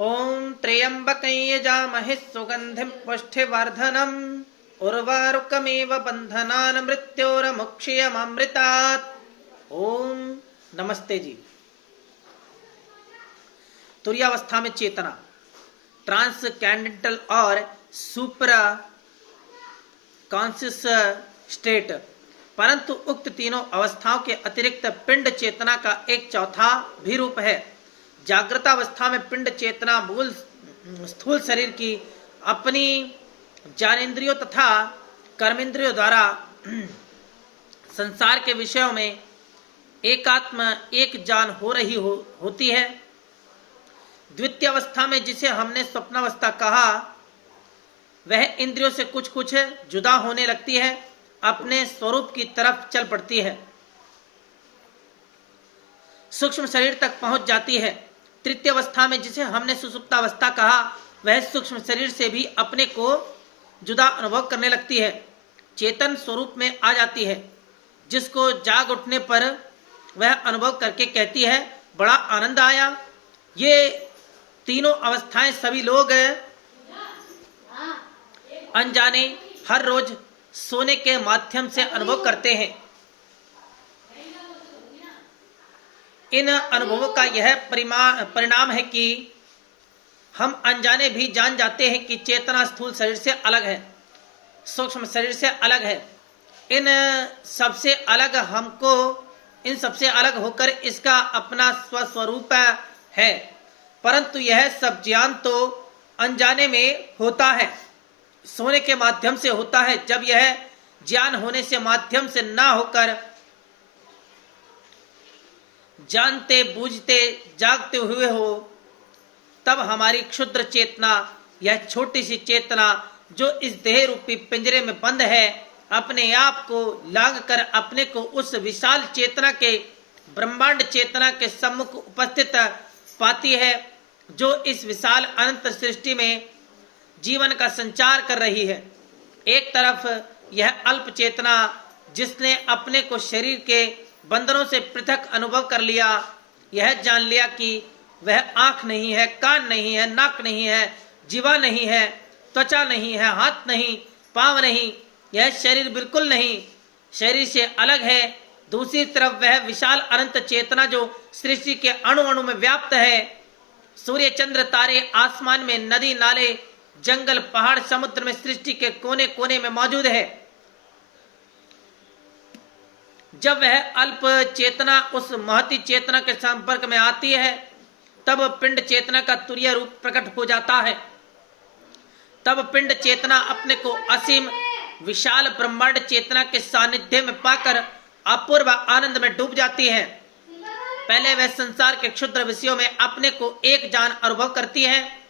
ओम त्र्यंबकं यजामहे सुगंधिं पुष्टिवर्धनम् उर्वारुकमेव बंधनान् मृत्योर्मुक्षीयमामृतात्। ओम नमस्ते जी। तुरीयावस्था में चेतना, ट्रांसकेंडेंटल और सुप्रा कॉन्शियस स्टेट। परंतु उक्त तीनों अवस्थाओं के अतिरिक्त पिंड चेतना का एक चौथा भी रूप है। जागृतावस्था में पिंड चेतना मूल स्थूल शरीर की अपनी ज्ञानेन्द्रियों तथा कर्मेंद्रियों द्वारा संसार के विषयों में एकात्म एक जान हो रही होती है। द्वितीय अवस्था में, जिसे हमने स्वप्नावस्था कहा, वह इंद्रियों से कुछ कुछ जुदा होने लगती है, अपने स्वरूप की तरफ चल पड़ती है, सूक्ष्म शरीर तक पहुंच जाती है। तृतीय अवस्था में, जिसे हमने सुषुप्तावस्था कहा, वह सूक्ष्म शरीर से भी अपने को जुदा अनुभव करने लगती है, चेतन स्वरूप में आ जाती है, जिसको जाग उठने पर वह अनुभव करके कहती है, बड़ा आनंद आया। ये तीनों अवस्थाएं सभी लोग अनजाने हर रोज सोने के माध्यम से अनुभव करते हैं। इन अनुभवों का यह परिणाम है कि हम अनजाने भी जान जाते हैं कि चेतना स्थूल शरीर से अलग है, सूक्ष्म शरीर से अलग है। इन सबसे अलग होकर इसका अपना स्वस्वरूप है। परंतु यह सब ज्ञान तो अनजाने में होता है, सोने के माध्यम से होता है। जब यह ज्ञान होने से माध्यम से ना होकर जानते बूझते जागते हुए हो, तब हमारी क्षुद्र चेतना, यह छोटी सी चेतना जो इस देह रूपी पिंजरे में बंद है, अपने आप को लांग कर अपने को उस विशाल चेतना के, ब्रह्मांड चेतना के सम्मुख उपस्थित पाती है, जो इस विशाल अनंत सृष्टि में जीवन का संचार कर रही है। एक तरफ यह अल्प चेतना, जिसने अपने को शरीर के बंधनों से पृथक अनुभव कर लिया, यह जान लिया कि वह आंख नहीं है, कान नहीं है, नाक नहीं है, जीवा नहीं है, त्वचा नहीं है, हाथ नहीं, पांव नहीं, यह शरीर बिल्कुल नहीं, शरीर से अलग है। दूसरी तरफ वह विशाल अनंत चेतना जो सृष्टि के अणु अणु में व्याप्त है, सूर्य चंद्र तारे, आसमान में नदी नाले, जंगल पहाड़, समुद्र में, सृष्टि के कोने कोने में मौजूद है। जब वह अल्प चेतना उस महती चेतना के संपर्क में आती है, तब पिंड चेतना का तुरीय रूप प्रकट हो जाता है। तब पिंड चेतना अपने को असीम विशाल ब्रह्मांड चेतना के सानिध्य में पाकर अपूर्व आनंद में डूब जाती है। पहले वह संसार के क्षुद्र विषयों में अपने को एक जान अनुभव करती है।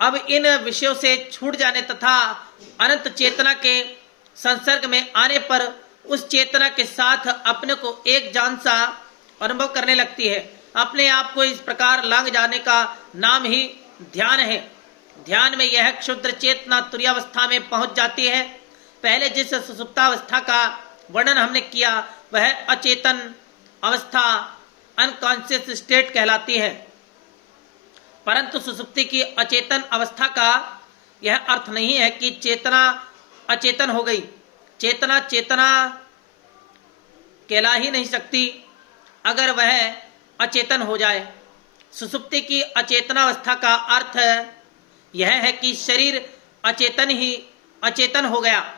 अब इन विषयों से छूट जाने तथा अनंत चेतना के संसर्ग में आने पर उस चेतना के साथ अपने को एक जान सा अनुभव करने लगती है। अपने आप को इस प्रकार लांग जाने का नाम ही ध्यान है। ध्यान में यह क्षुद्र चेतना तुरीयावस्था में पहुंच जाती है। पहले जिस सुषुप्तावस्था का वर्णन हमने किया, वह अचेतन अवस्था, अनकॉन्शियस स्टेट कहलाती है। परंतु सुसुप्ति की अचेतन अवस्था का यह अर्थ नहीं है कि चेतना अचेतन हो गई। चेतना चेतना कहला ही नहीं सकती अगर वह अचेतन हो जाए। सुसुप्ति की अचेतनावस्था का अर्थ यह है कि शरीर अचेतन हो गया।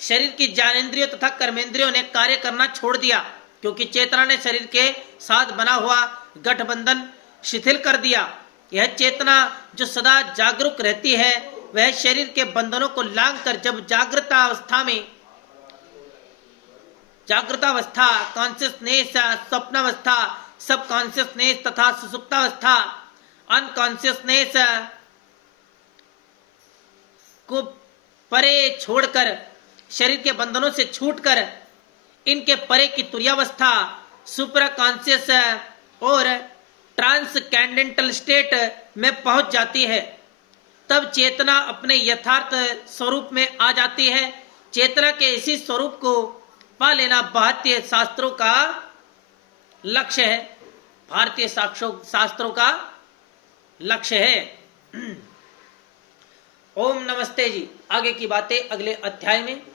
शरीर की ज्ञानेन्द्रियों तथा कर्मेंद्रियों ने कार्य करना छोड़ दिया, क्योंकि चेतना ने शरीर के साथ बना हुआ गठबंधन शिथिल कर दिया। यह चेतना जो सदा जागरूक रहती है, वह शरीर के बंधनों को लांग कर जब जागृतावस्था, कॉन्शियसनेस, स्वप्नावस्था, सब कॉन्शियसनेस तथा सुसुप्तावस्था, अनकॉन्शियसनेस को परे छोड़कर, शरीर के बंधनों से छूटकर इनके परे की तुरीयावस्था, सुपर कॉन्शियस और ट्रांसकेंडेंटल स्टेट में पहुंच जाती है। तब चेतना अपने यथार्थ स्वरूप में आ जाती है। चेतना के इसी स्वरूप को पा लेना भारतीय शास्त्रों का लक्ष्य है। भारतीय शास्त्रों का लक्ष्य है। ओम नमस्ते जी। आगे की बातें अगले अध्याय में।